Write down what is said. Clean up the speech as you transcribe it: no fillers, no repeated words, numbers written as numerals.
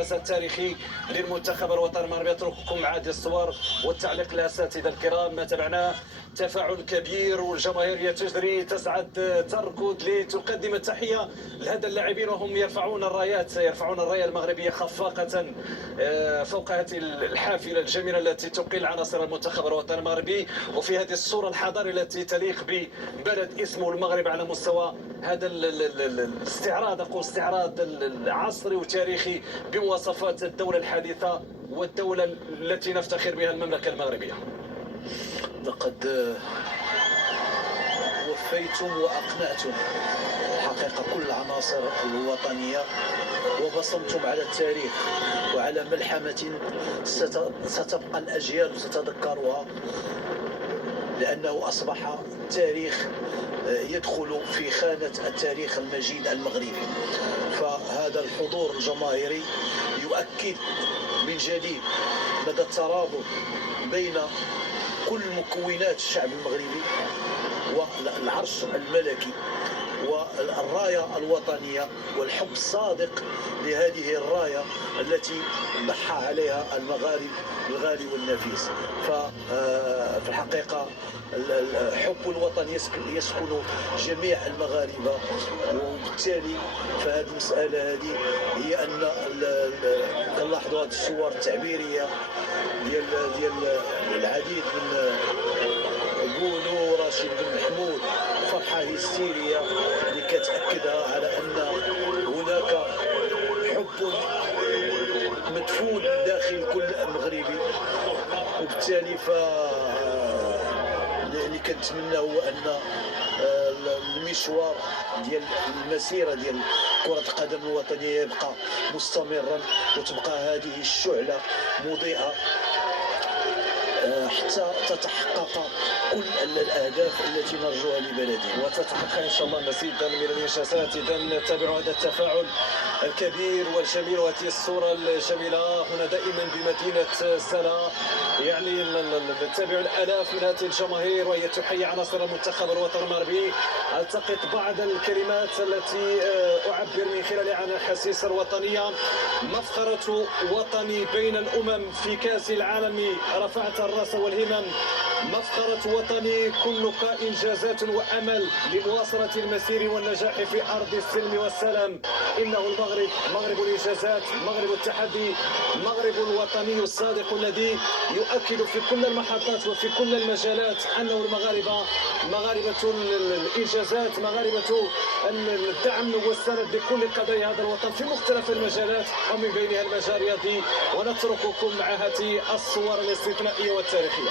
التاريخي للمنتخب الوطني المغربي. اترككم مع هذه الصور والتعليق الاساتذه الكرام. ما تابعنا تفاعل كبير والجماهيريه تجري تسعد تركض لتقدم التحيه لهذا اللاعبين وهم يرفعون الرايات، يرفعون الرايه المغربيه خفاقه فوق هذه الحافله الجميله التي تقل عناصر المنتخب الوطني المغربي. وفي هذه الصوره الحضاريه التي تليق ببلد اسمه المغرب على مستوى هذا الاستعراض، اقول استعراض عصري وتاريخي بمواصفات الدولة الحديثة والدولة التي نفتخر بها المملكة المغربية. لقد وفيتم وأقنعتم حقيقة كل العناصر الوطنية، وبصمتم على التاريخ وعلى ملحمة ستبقى الأجيال تتذكرها، لأنه أصبح تاريخ يدخل في خانة التاريخ المجيد المغربي. فهذا الحضور الجماهيري يؤكد من جديد مدى الترابط بين كل مكونات الشعب المغربي والعرش الملكي والراية الوطنية والحب الصادق لهذه الراية التي ضحى عليها المغارب الغالي والنفيس. ففي الحقيقة حب الوطن يسكن جميع المغاربة، وبالتالي فهذه المسألة هذه هي أن نلاحظوا هذه الصور التعبيرية ديال العديد من بونو راشد بن محمود، فرحة هستيرية اللي كتأكدها على أن هناك حب مدفون داخل كل مغربي. وبالتالي اللي كنتمنى هو أن المشوار ديال المسيرة ديال كرة القدم الوطنية يبقى مستمرا، وتبقى هذه الشعلة مضيئة حتى تتحقق كل الأهداف التي نرجوها لبلدنا، وتتحقق إن شاء الله مزيدا من الإنجازات. إذا نتابع هذا التفاعل الكبير والجميل وهذه الصورة الجميلة هنا دائما بمدينة سلا. يعني نتابع الآلاف من هذه الجماهير وهي تحيي عناصر المنتخب الوطني المغربي. ألتقط بعض الكلمات التي أعبر من خلالها عن الحسيسة الوطنية. مفخرة وطني بين الأمم في كأس العالم رفعت الرأس والهمم. مفخرة وطني كلك إنجازات وأمل لمواصلة المسير والنجاح في أرض السلم والسلام. إنه المغرب، مغرب الإنجازات، مغرب التحدي، مغرب الوطني الصادق الذي يؤكد في كل المحطات وفي كل المجالات أنه المغاربة مغاربة الإنجازات، مغاربة الدعم والسند لكل قضايا هذا الوطن في مختلف المجالات ومن بينها المجال الرياضي. ونترككم مع هذه الصور الاستثنائية والتاريخية.